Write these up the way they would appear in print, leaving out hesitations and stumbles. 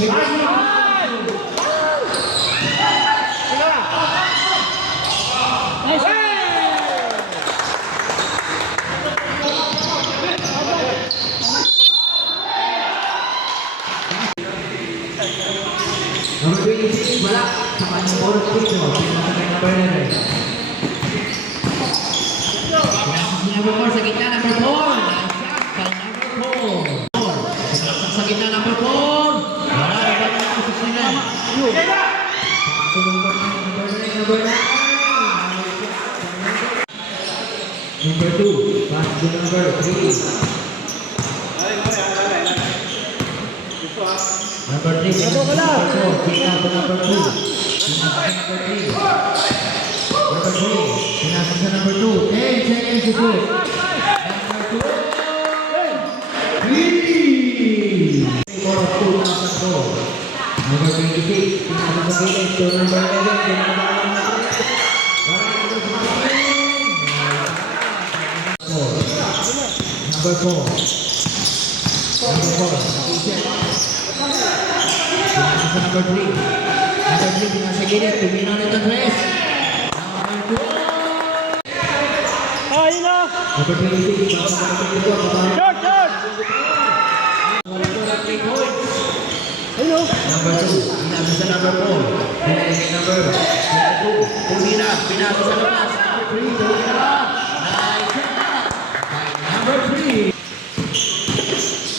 Number 26, wala. Sa kanyang ball dito. Pinasakay number 11. Number 4 sa gitna, number 4. Sa gitna, number 4. Wala na ba yung positionan? Number 2. Pass to number 3. Number 3, number 4, kick out to number 2. Number 3, pinasok sa number 2. 10 seconds to shoot. Number 2, 3! Score of 2,004. Number 26, pinasok sa gilid to number 11. Number 4. Number 4. Pinasa number 3. Number 3 pinasa gilid. Tumino ulit ang 3. Number 2. Ayun na! Number 26. Pinasa number 24. Short! Ayun na! Number 2. Pinasa sa number 4. Pinasa number 2. Tumina. Pinasa sa labas. Number 3. Tumina. Nice shot. Number 3.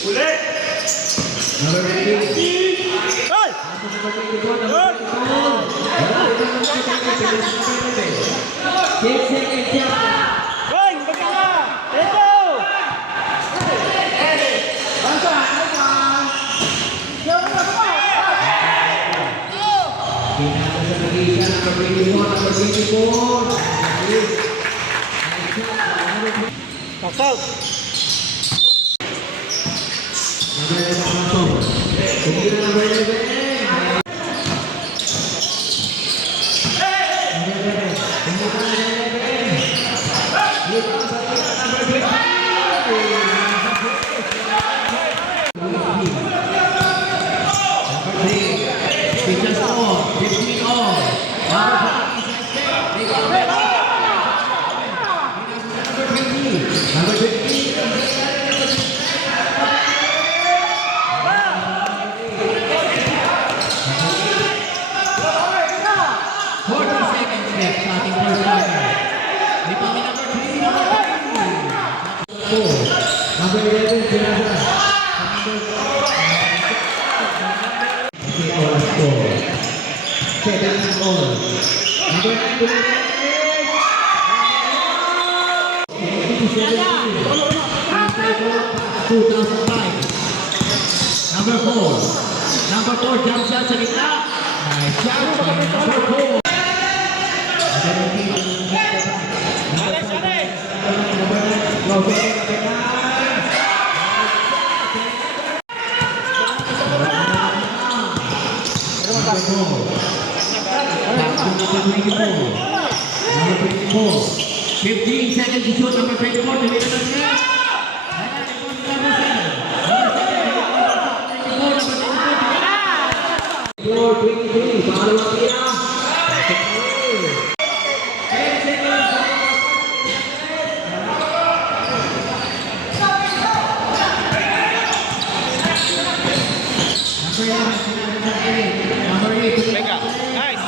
Ulit! Number 3. Hoy! Baka na! Ito! Pasok! Number 11, Pinasa. Okay, all score. Second all. Number 2005. Number 4. Number 4, jump shot sa gitna. Nice shot by number 4. Number 24. 15 seconds to shoot. Number 24. Number 23. Pangalawang tira. Number 8. Venga! Nice!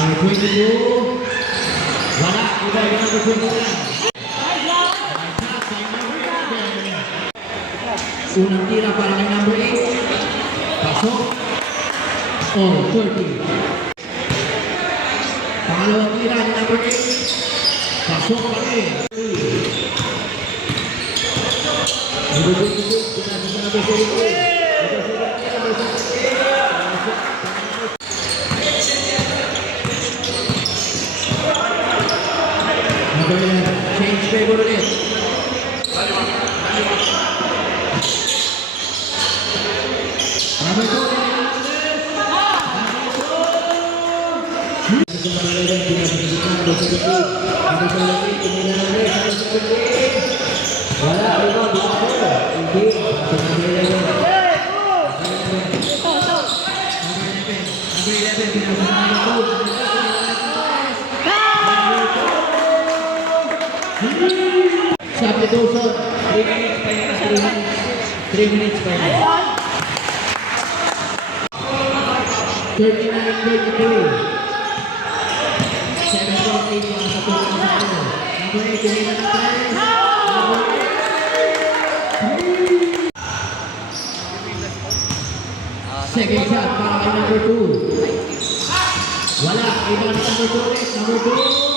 Number 22. Wala. Iba yung number 29. Unang tira para kay number 8. Pasok. Oh, 30. Pangalawang tira ni number 8. Pasok pa rin. Number 26. Pinasa sa number 28. Labor ulit. Number 2, wala, ito, hindi. Substitution, 3 minutes pa yun, 3 minutes pa yun. 39-33. 7-8 yung sa tulong sa ano. Number 8, kumina ng 3. Second shot para kay number 2. Wala, iba na number 2 ulit. Number 2.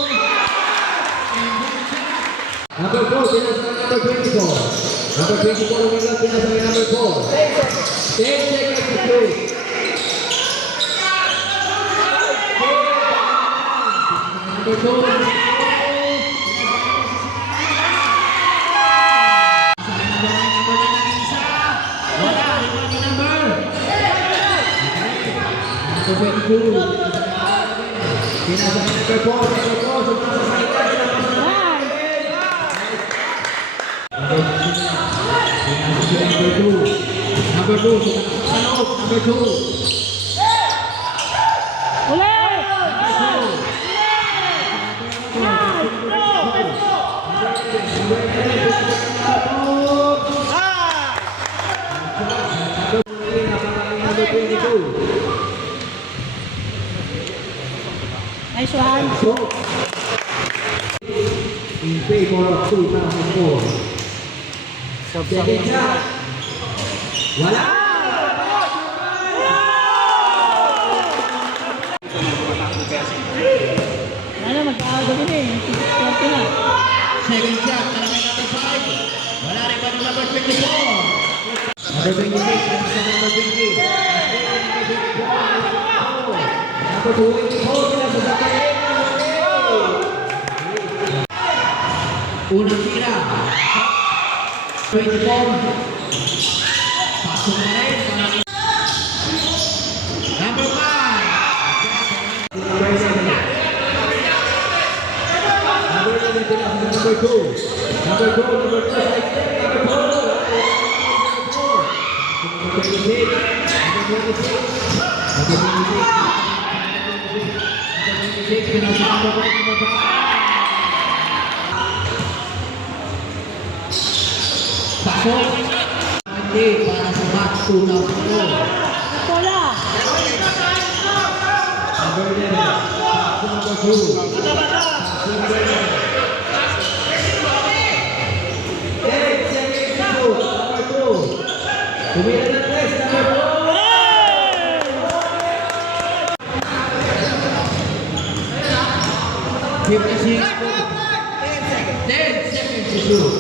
Number 4, pinas na number 24. Number 24, umilang pinas na number 4. 10 seconds to shoot. Number 2. Wala, iba ni number. Number 22. Pinasa ni number 4. Number 4, sumasa sa ikan. Number 2, sa loob, number 2. Nice one. In favor of 2004. Second shot. Wala! Ano, magkakagabi na eh. Swerte na. Second shot, para kay number 5. Wala rin pa ng number 24. Number 26, number 20. Number 24, sila sa sakay. Unang tira. 24. Pasok na rin. Number 5. Number 7. Number 2. Number 2. Number 2. Number 4. Number 26. Number 26. Number 26. Pinasa number 5. Pasok. Hindi para sa match 2004. Wala. Number 11. Number 2. Number 11. Kumila ng 3, number 4. 56. 10 seconds to shoot.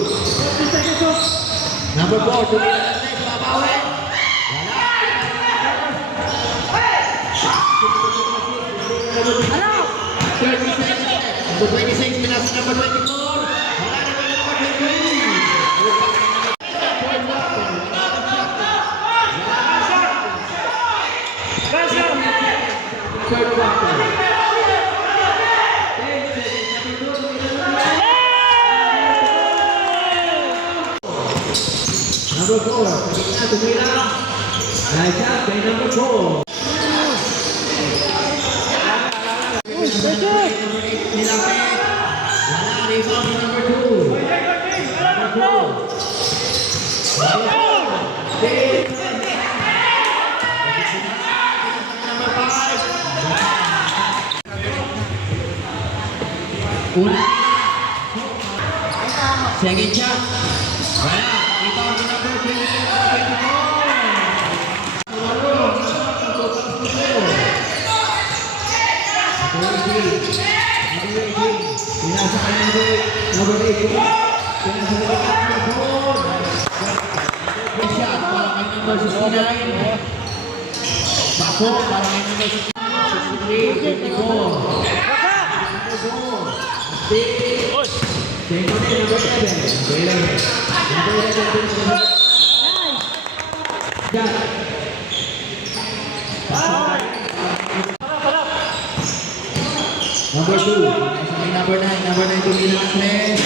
Number 4, kumila ng 3, babawi. Ano? 30 seconds. Number 26, pinasa number 24. Wala na number 23. Number 4, sa tumira. Nice shot kay number 4. Number 8, nilapit. Wala, rebound ni number 2. Number 2. Number 5. Una. Second shot. Wala, rebound ni number 24. Pinasa ka number 8. Pinasa ka number 4. Shot para kay number 69. Pasok para kay number 63. 54. 54. Same for me, number 7. Number 11. Number 11. Nice. Got. Number 2. Nasa may number 9. Number 9 tumira ng 3.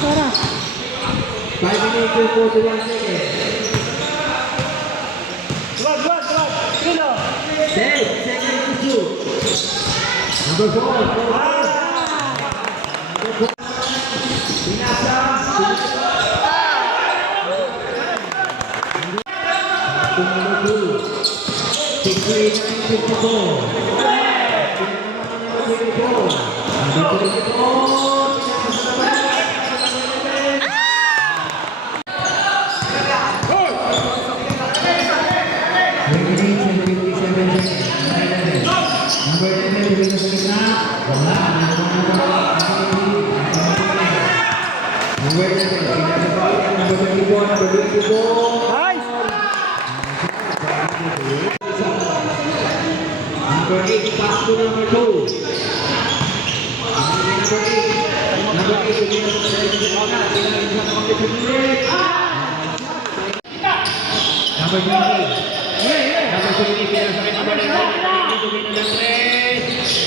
Sara. 5 minutes and 41 seconds. Duwag. Kilo. 10 seconds to shoot. Number 4. Pinasa. Number 2. 69-54. Number 24. Number 11, tumingin sa gitna. Wala. Number 11, pinasa pa ulit. Number 24, number 24. Nice. Number 8, pass to number 2. Number 8, tumingin sa gitna. Tingnan sa competition ulit. Number 20. Number 20, pinasa kay number 19.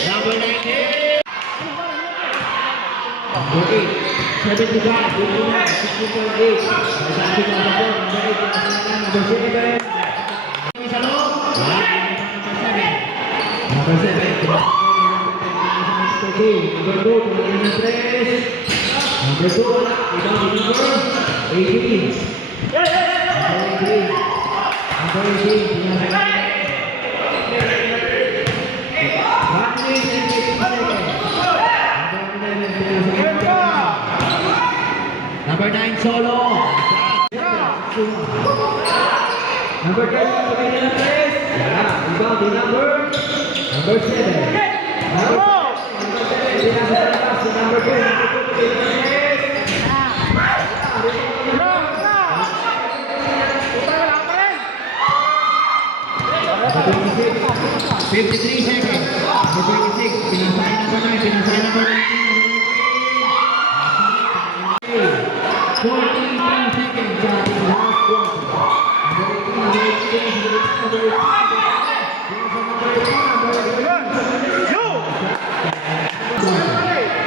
Number 19. Number 8. 75. 59. 60.8. Number 7. Isa loob. Number 7. Number 2. Tumingin ng 3. Number 2. Ibang number 18. Number 18. Number 18. Pinasa kay Number 9, solo. Number 10, tumingin ng 3. Rebound to number 7. Number 7, pinasa sa labas to number 2. Number 2, tumingin ng 3. 53 seconds. Number 26, pinasa kay number 9. Pinasa kay number 19. 14 seconds sa ating last quarter.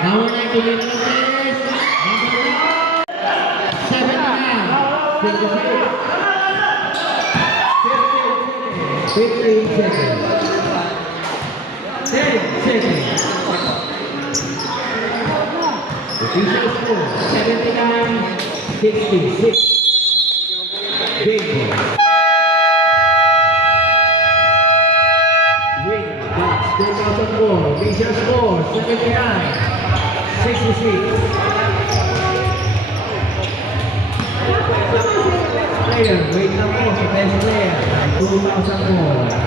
Number 9 to win the race. Number 7 now. 15 seconds. 10 seconds. Official score 79-66. Game ball. Winner, Bucks 2004. Official score 79-66. Player, wait lang po sa best player. 2004.